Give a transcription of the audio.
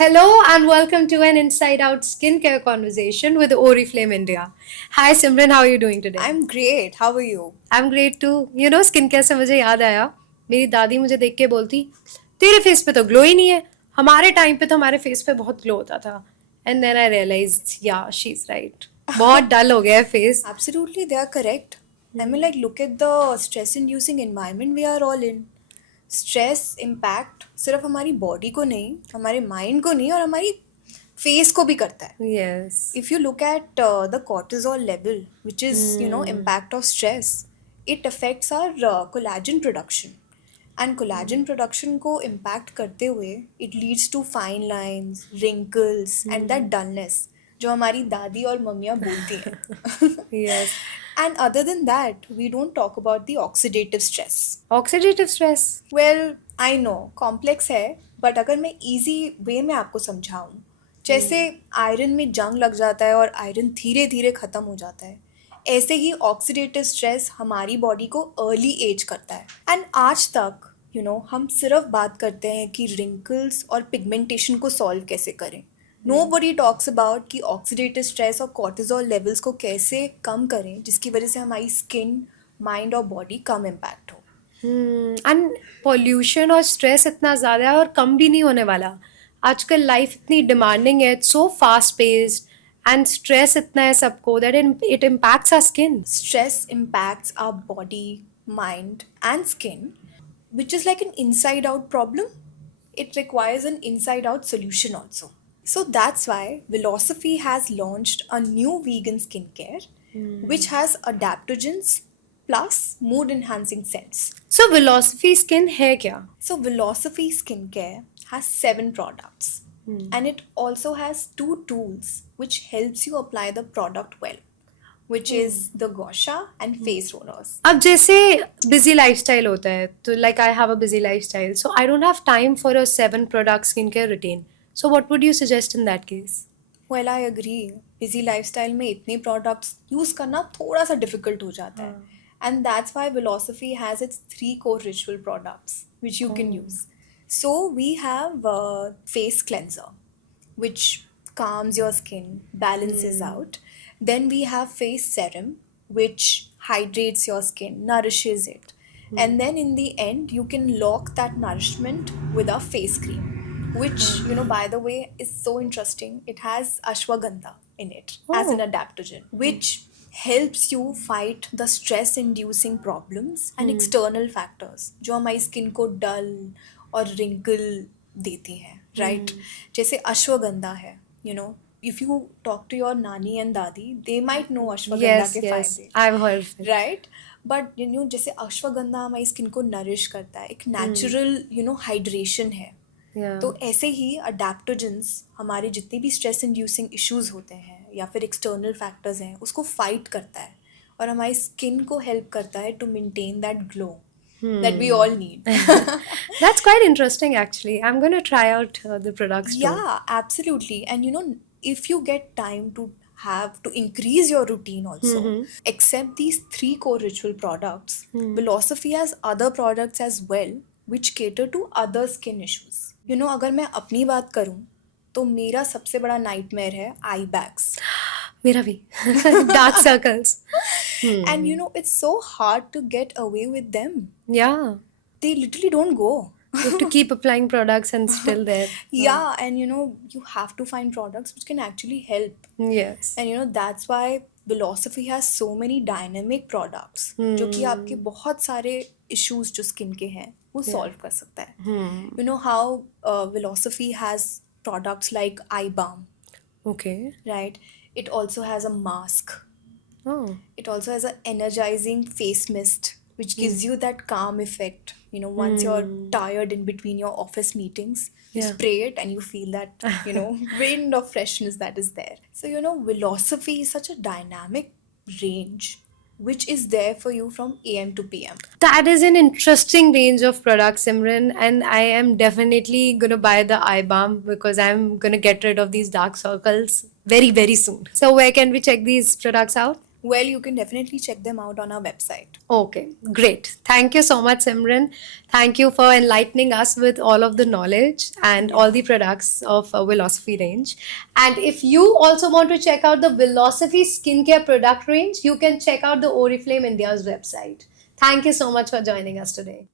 Hello and welcome to an Inside Out skincare conversation with Oriflame India. Hi Simran, how are you doing today? I'm great. How are you? I'm great too. Skincare से मुझे याद आया, मेरी दादी मुझे देख के बोलती, तेरे फेस पे तो ग्लो ही नहीं है. हमारे टाइम पे तो हमारे फेस पे बहुत ग्लो होता था. And then I realized, yeah, she's right. बहुत डल हो गया है face. Absolutely, they are correct. I mean, like, look at the stress-inducing environment we are all in. Stress impact सिर्फ हमारी बॉडी को नहीं, हमारे माइंड को नहीं और हमारी फेस को भी करता है. Yes. If you look at the cortisol level, which is impact of stress, it affects our collagen production. And collagen production को impact करते हुए it leads to fine lines, wrinkles and that dullness जो हमारी दादी और मम्मियाँ बोलती हैं. Yes. And other than that, we don't talk about the oxidative stress. Oxidative stress. Well, I know complex है, but अगर मैं easy way में आपको समझाऊँ, जैसे आयरन में जंग लग जाता है और आयरन धीरे धीरे ख़त्म हो जाता है, ऐसे ही ऑक्सीडेटिव स्ट्रेस हमारी बॉडी को अर्ली एज करता है. एंड आज तक हम सिर्फ बात करते हैं कि रिंकल्स और पिगमेंटेशन को सॉल्व कैसे करें. नोबडी टॉक्स अबाउट कि ऑक्सीडेटिव स्ट्रेस और कॉर्टिजोल लेवल्स को कैसे कम करें जिसकी वजह से हमारी स्किन, माइंड और बॉडी कम इम्पैक्ट हो. एंड पॉल्यूशन और स्ट्रेस इतना ज़्यादा है और कम भी नहीं होने वाला. आजकल लाइफ इतनी डिमांडिंग है, it's so fast paced and stress इतना है सबको that it impacts our skin. Stress impacts our body, mind, and skin, which is like an inside out problem. It requires an inside out solution also. So that's why Velocity has launched a new vegan skincare which has adaptogens plus mood enhancing scents. So philosophy skin है क्या? So Velocity skincare has 7 products and it also has 2 tools which helps you apply the product well, which is the gosha and face rollers. अब जैसे busy lifestyle होता है तो like I have a busy lifestyle so I don't have time for a 7 product skin care routine. So what would you suggest in that case? Well, I agree. Busy lifestyle में इतने products use करना थोड़ा सा difficult हो जाता है. And that's why Velocity has its 3 core ritual products which you can use. So we have face cleanser, which calms your skin, balances out. Then we have face serum, which hydrates your skin, nourishes it. And then in the end, you can lock that nourishment with a face cream, which, by the way, is so interesting. It has ashwagandha in it as an adaptogen, which helps you fight the stress inducing problems and external factors जो हमारी skin को डल और wrinkle देती हैं, right? जैसे अश्वगंधा है, if you talk to your nani and dadi, they might know ashwagandha Yes, के yes, फायदे, I've heard of it. right? But जैसे अश्वगंधा हमारी स्किन को नरिश करता है, एक नेचुरल हाइड्रेशन है. Yeah. तो ऐसे ही अडेप्टोजेंस हमारे जितने भी स्ट्रेस इंड्यूसिंग इश्यूज होते हैं या फिर एक्सटर्नल फैक्टर्स हैं उसको फाइट करता है और हमारी स्किन को हेल्प करता है to maintain that glow that we all need. That's quite interesting actually. I'm going to try out the products too. Yeah, absolutely. And if you get time to have to increase your routine also, except these 3 core ritual products, Velocity has other products as well which cater to other skin issues. अगर मैं अपनी बात करूं तो मेरा सबसे बड़ा nightmare है आई बैग्स. मेरा भी. Dark circles. And it's so hard to get away with them. Yeah. They literally don't go. You have to keep applying products and still there. Yeah, and you have to find products which can actually help. Yes. And that's why Velocity has so many dynamic products जो कि आपके बहुत सारे issues जो skin के हैं वो solve कर सकता है. You know how Velocity has products like eye balm, Okay. right? It also has a mask. Oh. It also has an energizing face mist, which gives you that calm effect. Once you're tired in between your office meetings, you Yeah. spray it and you feel that, wind of freshness that is there. So, Velocity is such a dynamic range, which is there for you from AM to PM. That is an interesting range of products, Simran, and I am definitely gonna buy the eye balm because I'm gonna get rid of these dark circles very, very soon. So where can we check these products out? well, you can definitely check them out on our website. Okay, great. Thank you so much, Simran. Thank you for enlightening us with all of the knowledge and all the products of Philosophy range. And if you also want to check out the Philosophy skincare product range, you can check out the Oriflame India's website. Thank you so much for joining us today.